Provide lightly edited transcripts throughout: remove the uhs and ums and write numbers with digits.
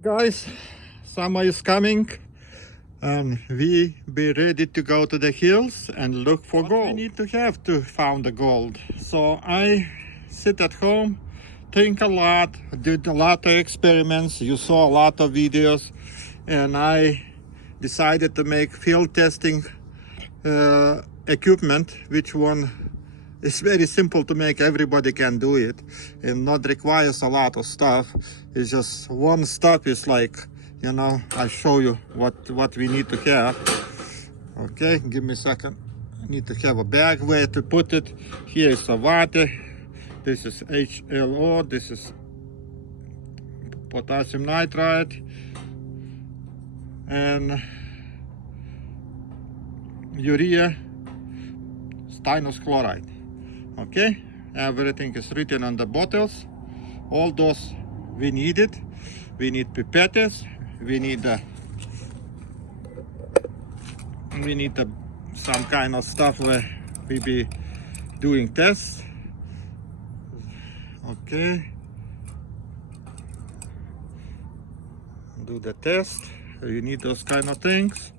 Guys, summer is coming and we be ready to go to the hills and look for gold. We need to have to find the gold. So I sit at home, think a lot, did a lot of experiments. You saw a lot of videos, and I decided to make field testing equipment, which one is very simple to make. Everybody can do it and not requires a lot of stuff. It's just one stuff is like, I show you what we need to have. Okay, give me a second. I need to have a bag where to put it. Here is the water. This is HLO. This is potassium nitrate and urea stannous chloride. Okay, everything is written on the bottles. All those we need it. We need pipettes. We need some kind of stuff where we be doing tests. Okay, do the test. You need those kind of things,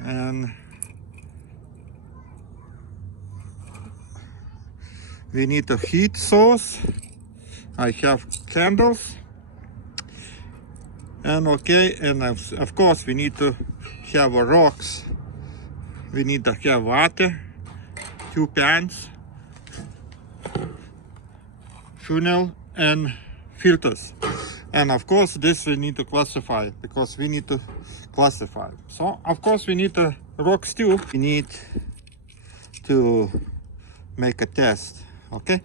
and we need a heat source. I have candles, and of course we need to have rocks. We need to have water, 2 pans, funnel, and filters. And of course this we need to classify, because we need to classify. So of course we need the rocks too. We need to make a test. Okay,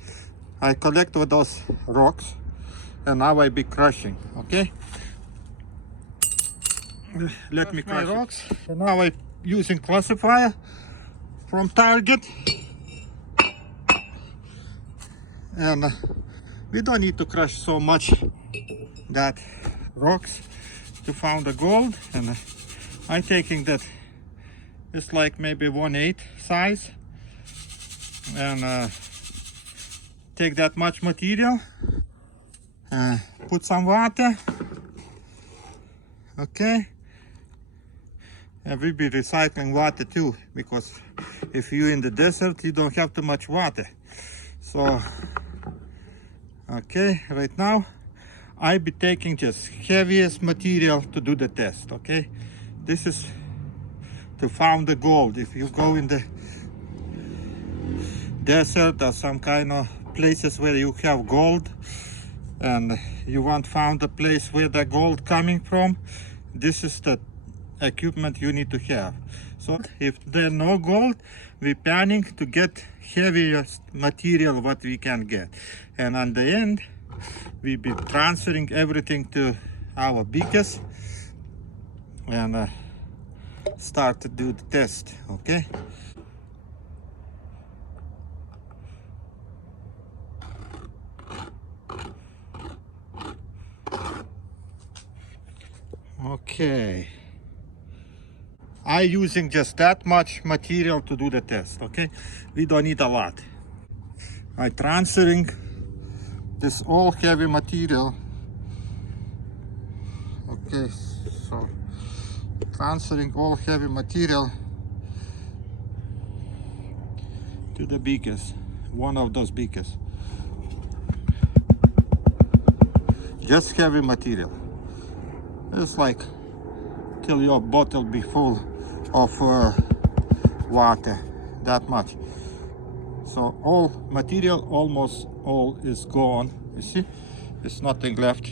I collect all those rocks and now I be crushing. Okay, let me crush rocks. And now I using classifier from Target, and we don't need to crush so much that rocks to find the gold. And I taking that it's like maybe 1/8 size, and take that much material, put some water. Okay, and we'll be recycling water too, because if you're in the desert you don't have too much water. So okay, right now I be taking just heaviest material to do the test. Okay, this is to find the gold. If you go in the desert or some kind of places where you have gold and you want found the place where the gold coming from, this is the equipment you need to have. So if there's no gold, we planning to get heaviest material what we can get, and on the end we be transferring everything to our beakers and start to do the test. Okay, okay, I using just that much material to do the test. Okay, we don't need a lot. I transferring this all heavy material. Okay, so transferring all heavy material to the beakers, one of those beakers. Just heavy material. It's like till your bottle be full of water, that much. So all material, almost all is gone. You see, there's nothing left,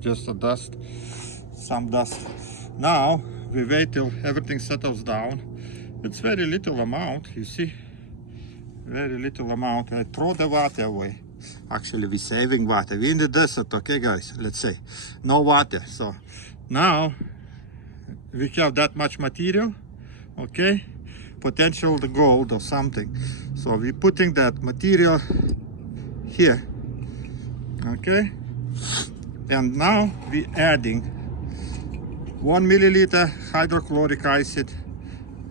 just the dust, some dust. Now we wait till everything settles down. It's very little amount, you see, very little amount. I throw the water away. Actually we're saving water. We're in the desert, okay guys, let's say no water. So now we have that much material, okay, potential the gold or something. So we're putting that material here, okay, and now we're adding 1 milliliter hydrochloric acid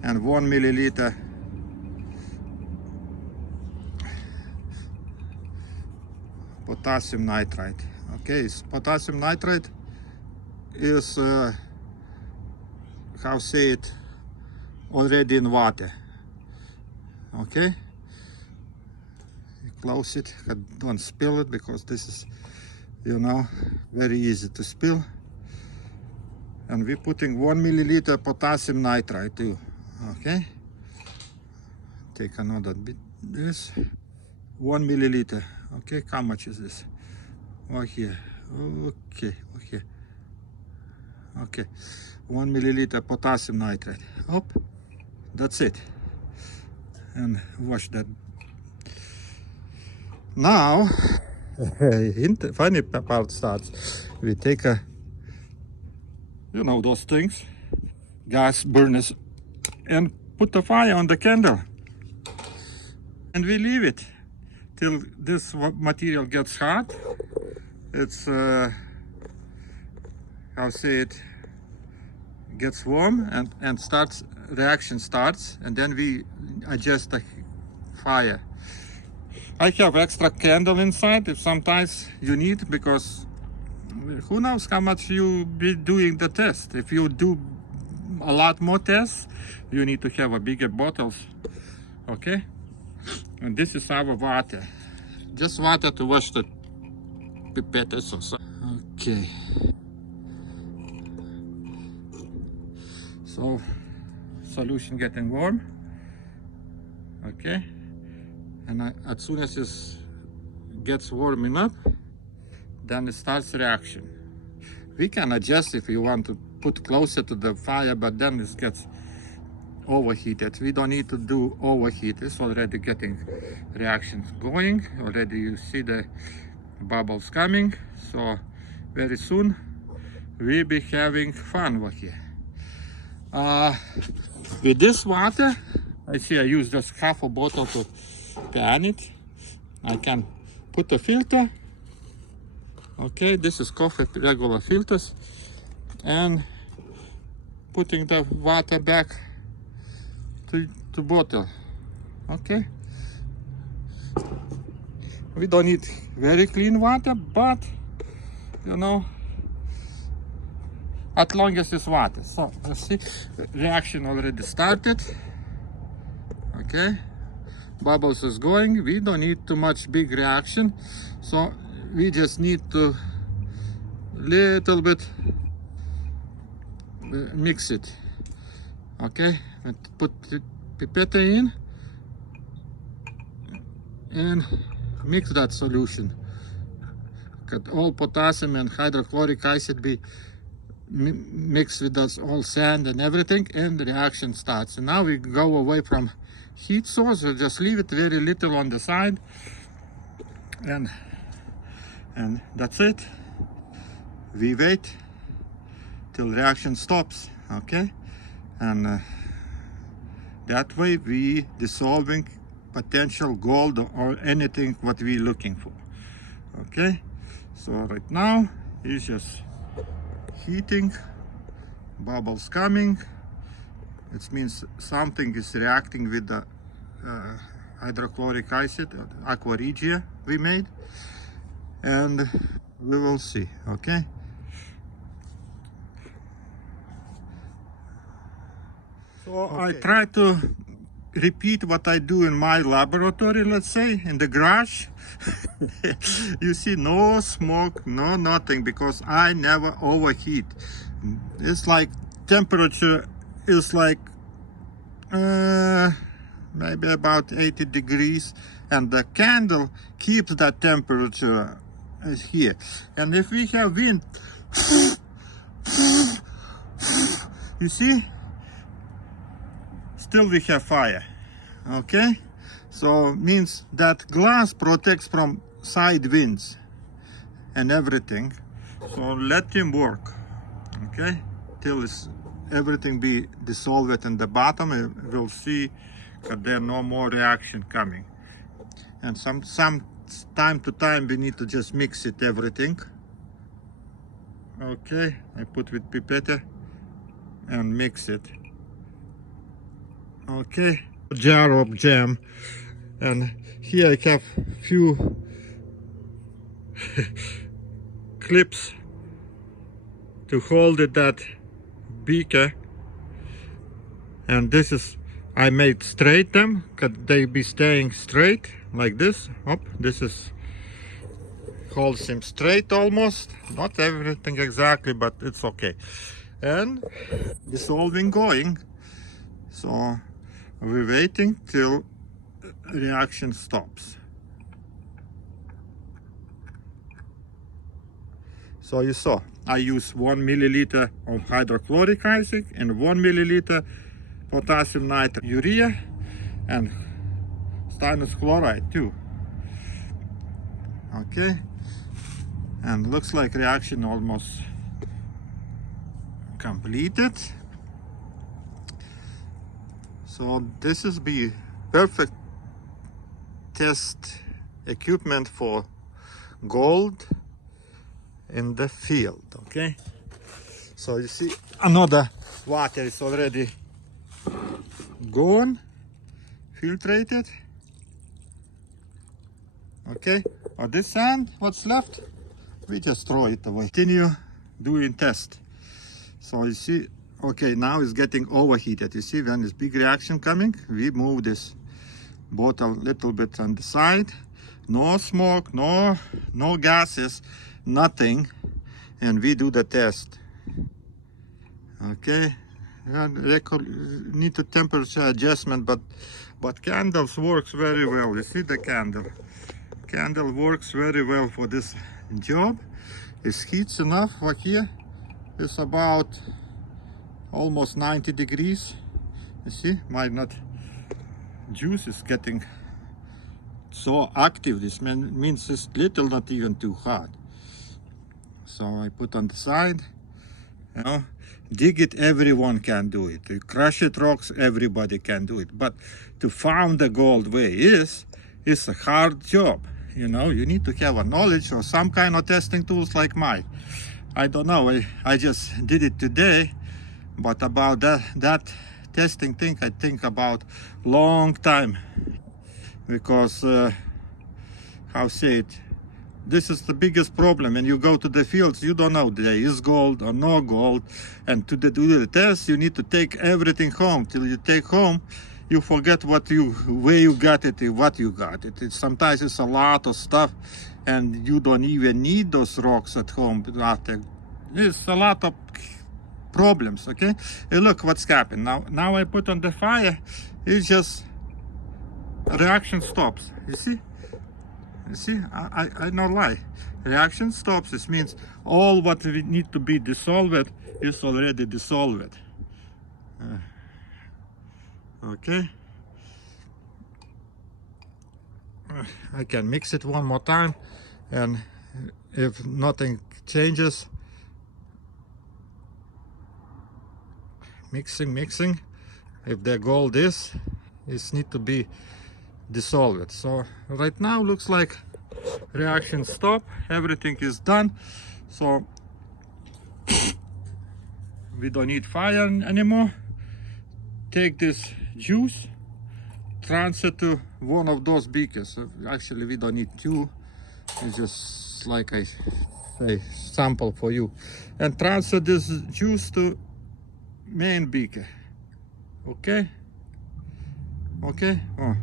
and 1 milliliter potassium nitrate. Okay, potassium nitrate is how say it, already in water. Okay, you close it, don't spill it, because this is, you know, very easy to spill. And we're putting 1 milliliter potassium nitrate too. Okay, take another bit, this 1 milliliter. Okay, how much is this? Oh, here. Okay, 1 milliliter potassium nitrate. Up, that's it. And wash that. Now, funny part starts. We take a, you know, those things, gas burners, and put the fire on the candle. And we leave it till this material gets hot. It's, how say it, gets warm and starts, reaction starts, and then we adjust the fire. I have extra candle inside if sometimes you need, because who knows how much you be doing the test. If you do a lot more tests, you need to have a bigger bottles. Okay, and this is our water, just water to wash the pipettes or so. Okay, so solution getting warm. Okay, and as soon as it gets warm enough, then it starts reaction. We can adjust if you want to put closer to the fire, but then it gets overheated. We don't need to do overheat. It's already getting reactions going. Already you see the bubbles coming. So very soon we'll be having fun over here. With this water, I see I use just half a bottle to pan it. I can put a filter. Okay, this is coffee regular filters, and putting the water back to bottle. Okay, we don't need very clean water, but you know, as long as it's water. So let's see, reaction already started. Okay, bubbles is going. We don't need too much big reaction, so we just need to little bit mix it. Okay, and put the pipette in and mix that solution. Got all potassium and hydrochloric acid be mixed with us, all sand and everything, and the reaction starts. And now we go away from heat source. We just leave it very little on the side, and that's it. We wait till reaction stops. Okay, and that way we dissolving potential gold or anything what we looking for. Okay, so right now it's just heating, bubbles coming. It means something is reacting with the hydrochloric acid, aqua regia we made, and we will see. Okay, so okay. I try to repeat what I do in my laboratory, let's say in the garage. You see, no smoke, no nothing, because I never overheat. It's like temperature is like maybe about 80 degrees, and the candle keeps that temperature here. And if we have wind, you see, still we have fire. Okay, so means that glass protects from side winds and everything. So let him work. Okay, till everything be dissolved in the bottom. We'll see that there no more reaction coming. And some time to time we need to just mix it everything. Okay, I put with pipette and mix it. Okay, jar of jam, and here I have few clips to hold it, that beaker, and this is, I made straight them, could they be staying straight like this. This is holds him straight almost, not everything exactly, but it's okay. And dissolving going, so we're waiting till reaction stops. So you saw I use 1 milliliter of hydrochloric acid and 1 milliliter potassium nitrate urea and stannous chloride too. Okay, and looks like reaction almost completed. So this is the perfect test equipment for gold in the field. Okay, so you see another water is already gone, filtrated. Okay, on this sand, what's left, we just throw it away. Continue doing test. So you see, okay, now it's getting overheated. You see, when this big reaction coming, we move this bottle a little bit on the side. No smoke, no gases, nothing, and we do the test. Okay, need a temperature adjustment, but candles works very well. You see the candle works very well for this job. It heats enough. Like here, it's about almost 90 degrees. You see, my juice is getting so active. This means it's little, not even too hot. So I put on the side. You know, dig it, everyone can do it. To crush it rocks, everybody can do it. But to find the gold way is a hard job. You know, you need to have a knowledge or some kind of testing tools like mine. I don't know, I just did it today, but about that testing thing, I think about long time, because how say it, this is the biggest problem. When you go to the fields, you don't know there is gold or no gold, and to do the test, you need to take everything home. Till you take home, you forget where you got it and what you got it. Sometimes it's a lot of stuff, and you don't even need those rocks at home after. It's a lot of problems. Okay, and look what's happened now. I put on the fire, it's just reaction stops. You see, I no lie, reaction stops. This means all what we need to be dissolved is already dissolved. Okay, I can mix it one more time, and if nothing changes, mixing, if the gold is need to be dissolved. So right now looks like reaction stop, everything is done. So we don't need fire anymore. Take this juice, transfer to one of those beakers. Actually, we don't need two. It's just like I say, sample for you, and transfer this juice to main beaker. Okay. Oh,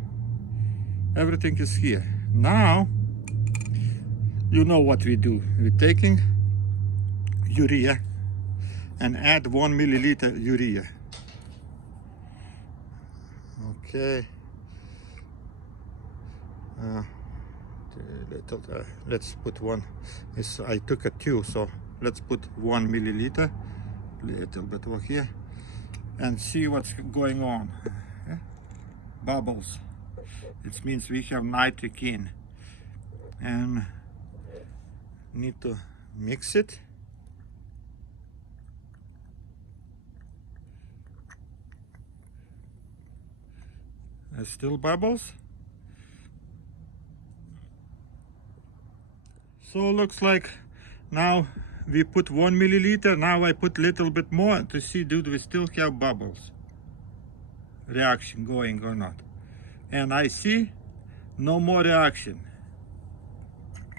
everything is here. Now you know what we do. We're taking urea and add 1 milliliter urea. Okay. Let's put one. I took a 2, so let's put 1 milliliter. Little bit over here, and see what's going on. Yeah? Bubbles. It means we have nitric in, and need to mix it. There's still bubbles. So looks like now we put 1 milliliter. Now I put little bit more to see do we still have bubbles, reaction going or not. And I see no more reaction.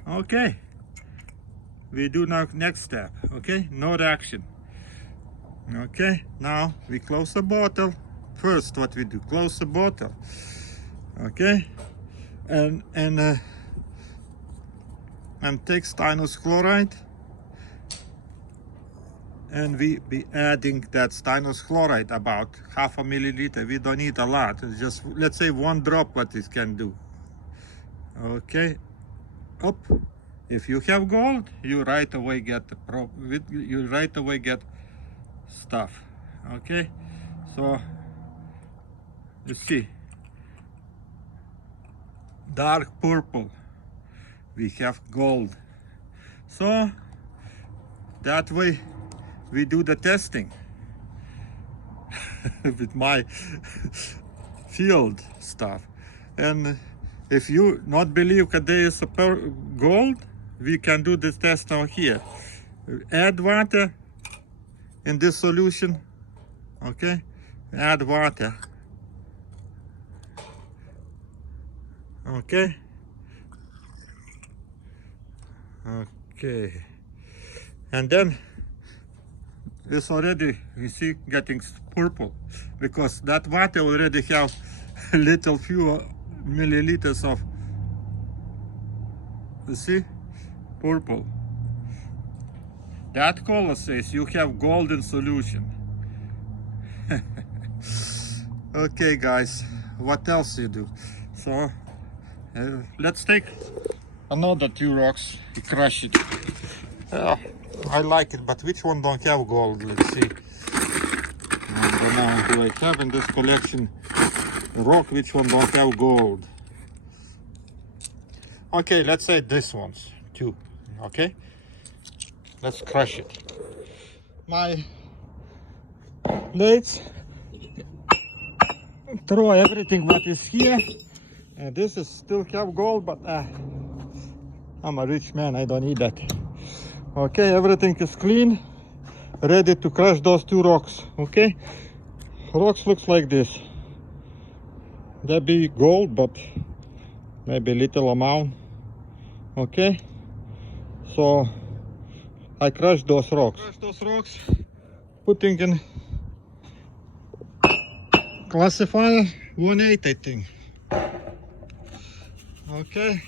Okay, we do now next step. Okay, no reaction. Okay, now we close the bottle. First, what we do, close the bottle. Okay, and take stannous chloride, and we be adding that stannous chloride, about 0.5 milliliter. We don't need a lot. It's just, let's say, 1 drop what it can do. Okay, up. If you have gold, you right away get stuff. Okay, so you see, dark purple, we have gold. So that way we do the testing with my field stuff. And if you not believe that there is a gold, we can do this test over here. Add water in this solution. Okay, add water. Okay, and then it's already, you see, getting purple, because that water already have little few milliliters of, you see, purple. That color says you have golden solution. Okay, guys, what else you do? So let's take another 2 rocks, you crush it. I like it, but which one don't have gold? Let's see. I don't know, do I have in this collection rock which one don't have gold? Okay, let's say this one's 2. Okay, let's crush it. My plates, throw everything what is here. This is still have gold, but I'm a rich man, I don't need that. Okay, everything is clean, ready to crush those 2 rocks. Okay, rocks looks like this. They be gold, but maybe little amount. Okay, so I crush those rocks. Putting in classifier 1.8, I think. Okay.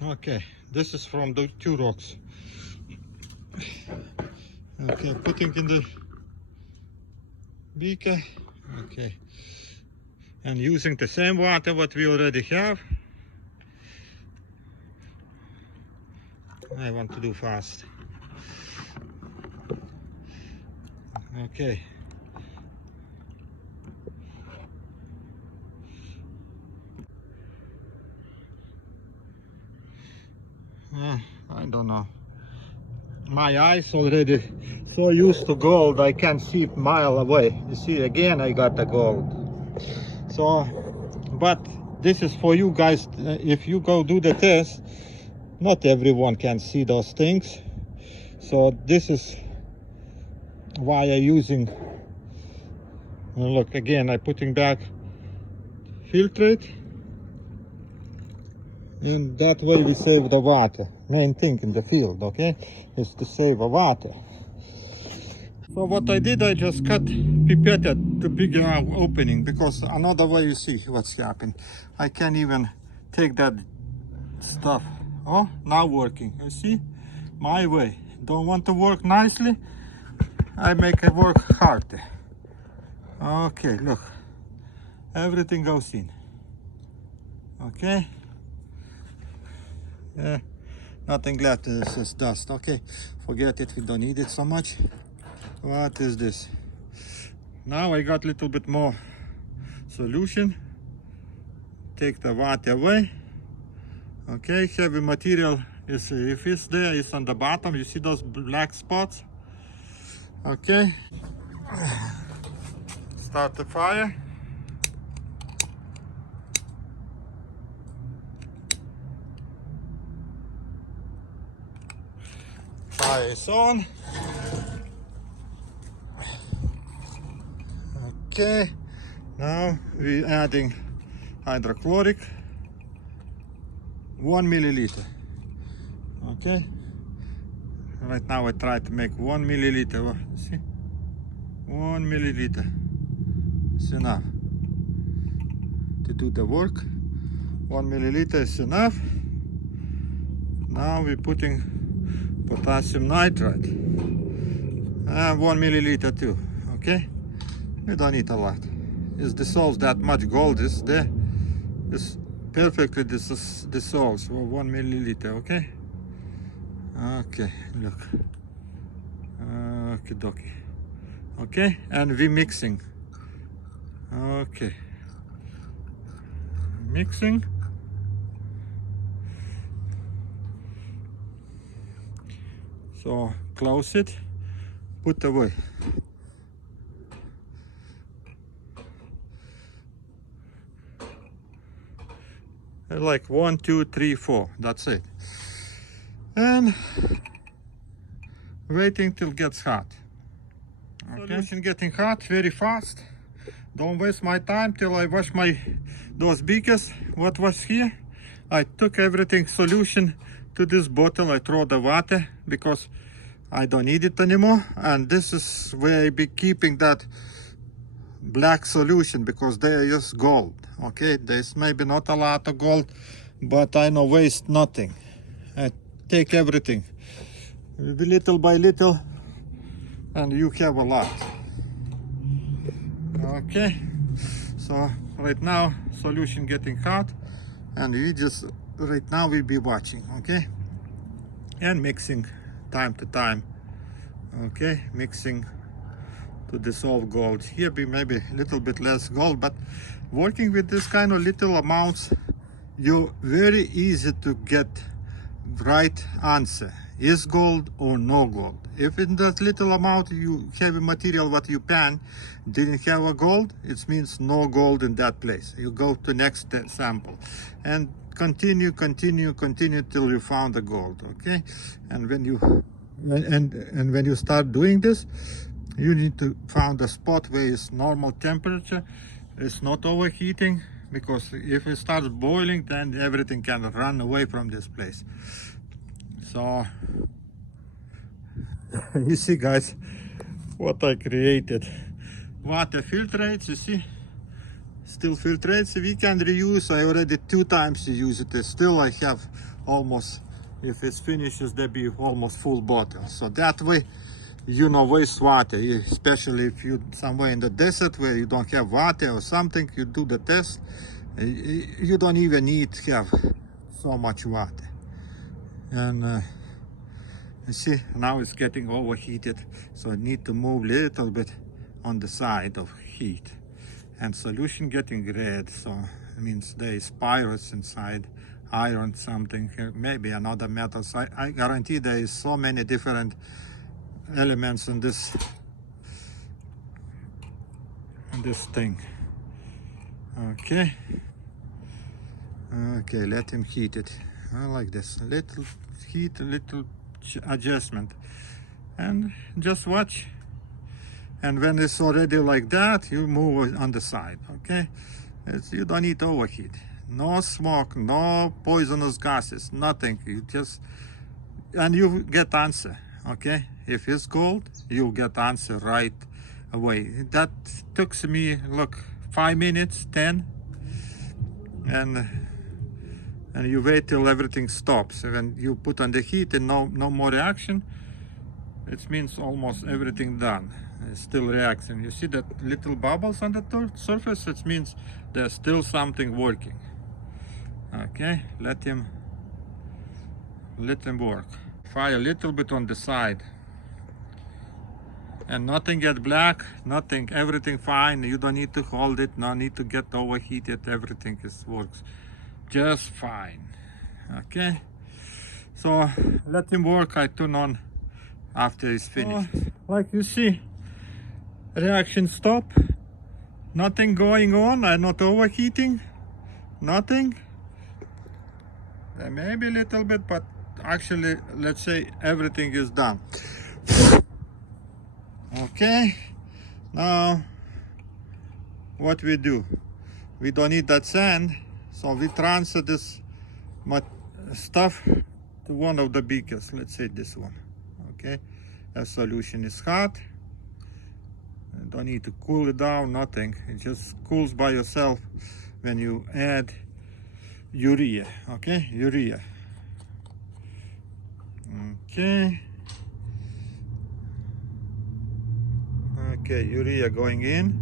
Okay, this is from the 2 rocks. Okay, putting in the beaker. Okay, and using the same water what we already have. I want to do fast. Okay. I don't know. My eyes already so used to gold, I can see a mile away. You see, again I got the gold. So, but this is for you guys. If you go do the test, not everyone can see those things. So this is why I'm using. Look, again, I'm putting back filtrate. And that way we save the water. Main thing in the field, okay, is to save the water. So what I did, I just cut pipette to bigger opening, because another way, you see what's happened. I can't even take that stuff. Oh, now working. You see, my way. Don't want to work nicely, I make it work hard. Okay, look, everything goes in. Okay. Nothing left, this is dust. Okay, forget it, we don't need it so much. What is this? Now I got a little bit more solution. Take the water away. Okay, heavy material is, if it's there, it's on the bottom. You see those black spots? Okay, start the fire. Fire is on. Okay, now we're adding hydrochloric. 1 milliliter. Okay, right now I try to make 1 milliliter. See, 1 milliliter is enough to do the work. 1 milliliter is enough. Now we're putting potassium nitrate and 1 milliliter too. Okay, we don't need a lot. It dissolves that much gold is there. It's perfectly dissolves. 1 milliliter. Okay. Okay, look. Okay, dokie. Okay, and we mixing. Okay, mixing. So close it, put away. Like 1, 2, 3, 4. That's it. And waiting till it gets hot. Okay. Solution getting hot very fast. Don't waste my time till I wash those beakers. What was here? I took everything solution to this bottle. I throw the water because I don't need it anymore. And this is where I be keeping that black solution because they are just gold. Okay, there's maybe not a lot of gold, but I no waste nothing. I take everything little by little, and you have a lot. Okay, so right now solution getting hot, and we just right now we'll be watching. Okay, and mixing time to time. Okay, mixing to dissolve gold. Here be maybe a little bit less gold, but working with this kind of little amounts, you very easy to get right answer. Is gold or no gold? If in that little amount you have a material what you pan didn't have a gold, it means no gold in that place. You go to next sample and continue till you found the gold. Okay, and when you and when you start doing this, you need to find a spot where it's normal temperature, it's not overheating, because if it starts boiling, then everything can run away from this place. So you see, guys, what I created. Water filtrates, you see, still filtrates. We can reuse. I already 2 times use it. Still I have almost, if it finishes, there be almost full bottle. So that way you know waste water, especially if you somewhere in the desert where you don't have water or something. You do the test, you don't even need to have so much water. And you see, now it's getting overheated, so I need to move a little bit on the side of heat. And solution getting red, so it means there is pyros inside, iron something, maybe another metal. So I guarantee there is so many different elements in this thing. Okay, let him heat it. I like this, little heat, little adjustment, and just watch. And when it's already like that, you move on the side. Okay, you don't need to overheat. No smoke, no poisonous gases, nothing. You just, and you get answer. Okay, if it's gold, you'll get answer right away. That took me, look, 5 minutes, 10, and you wait till everything stops. When you put on the heat and no more reaction, it means almost everything done. It's still reacting. You see that little bubbles on the surface? It means there's still something working. Okay, let him work. Fire a little bit on the side, and nothing get black, nothing, everything fine. You don't need to hold it, no need to get overheated. Everything works just fine. Okay, so let him work. I turn on after it's finished. Like you see, reaction stop, nothing going on. I'm not overheating, nothing. Maybe a little bit, but actually, let's say everything is done. Okay, now what we do, we don't need that sand, so we transfer this stuff to one of the beakers. Let's say this one. Okay, a solution is hot. Don't need to cool it down, nothing. It just cools by yourself when you add urea. Okay, urea. Okay. Okay, urea going in.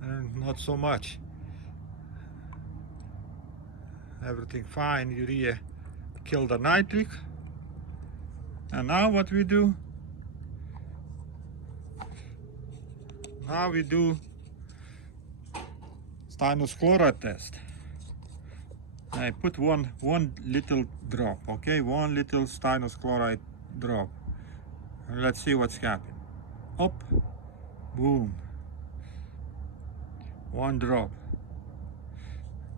And not so much. Everything fine. Urea kill the nitric. And now what we do? Now we do stannous chloride test. I put one little drop, okay, one little stannous chloride drop. And let's see what's happening. Up, boom, one drop.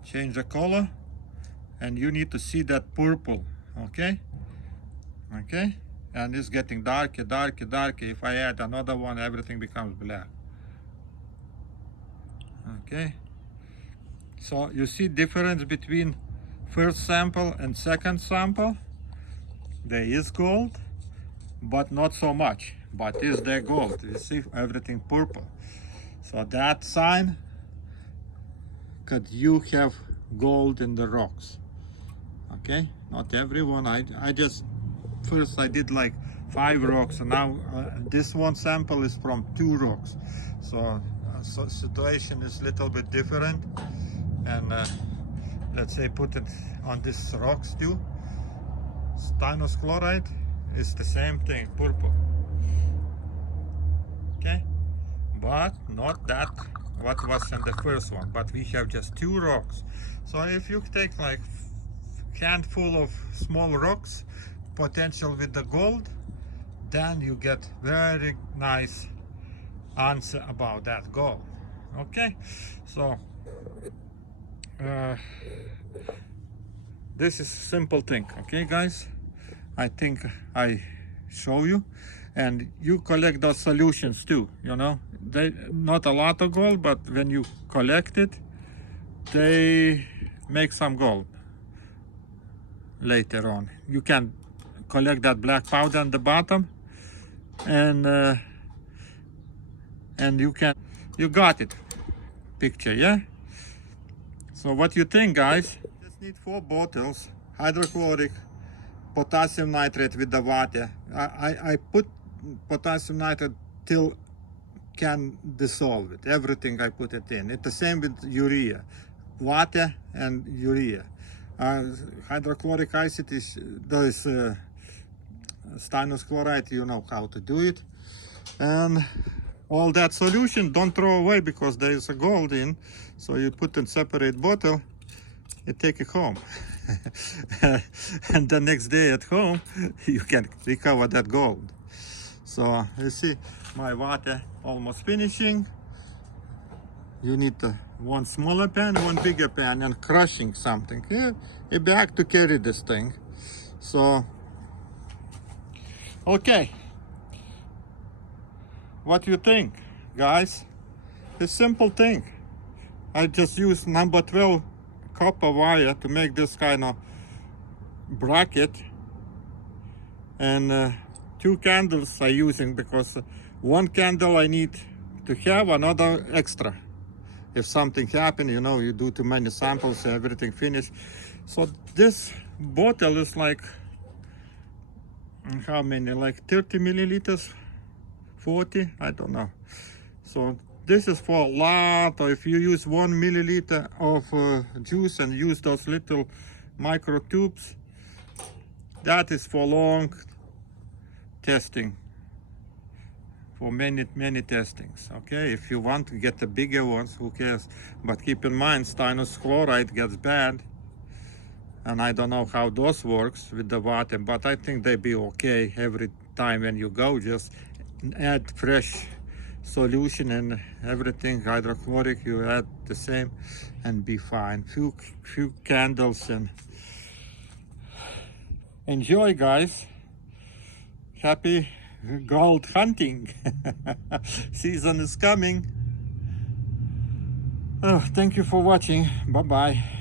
Change the color, and you need to see that purple, okay? Okay, and it's getting darker, darker, darker. If I add another one, everything becomes black. Okay, so you see difference between first sample and second sample. There is gold, but not so much. But is there gold? You see everything purple. So that sign that you have gold in the rocks. Okay, not everyone. I just first I did like 5 rocks, and now this one sample is from 2 rocks. So situation is a little bit different, and let's say put it on this rocks too. Stannous chloride is the same thing, purple. Okay, but not that what was in the first one, but we have just 2 rocks. So if you take like handful of small rocks, potential with the gold, then you get very nice answer about that gold. Okay, so this is simple thing. Okay guys, I think I show you, and you collect those solutions too, you know. They not a lot of gold, but when you collect it, they make some gold later on. You can collect that black powder on the bottom, and you got it picture, yeah. So what you think, guys? Just need 4 bottles hydrochloric potassium nitrate with the water. I put potassium nitrate till can dissolve it. Everything I put it in. It's the same with urea, water and urea. Hydrochloric acid is those stannous chloride. You know how to do it, and all that solution don't throw away because there is a gold in. So you put in separate bottle, you take it home, and the next day at home you can recover that gold. So you see my water almost finishing. You need one smaller pan, one bigger pan, and crushing something. Yeah, a bag to carry this thing. So okay, what do you think, guys? It's simple thing. I just use number 12 copper wire to make this kind of bracket, and 2 candles I'm using because 1 candle I need to have another extra. If something happen, you know, you do too many samples, everything finished. So this bottle is like, how many, like 30 milliliters, 40, I don't know. So this is for a lot. Or if you use 1 milliliter of juice and use those little micro tubes, that is for long testing, for many testings. Okay, if you want to get the bigger ones, who cares? But keep in mind, stannous chloride gets bad, and I don't know how those works with the water, but I think they be okay. Every time when you go, just add fresh solution and everything hydrochloric, you add the same and be fine. Few candles and enjoy, guys. Happy gold hunting. Season is coming. Oh, thank you for watching. Bye bye.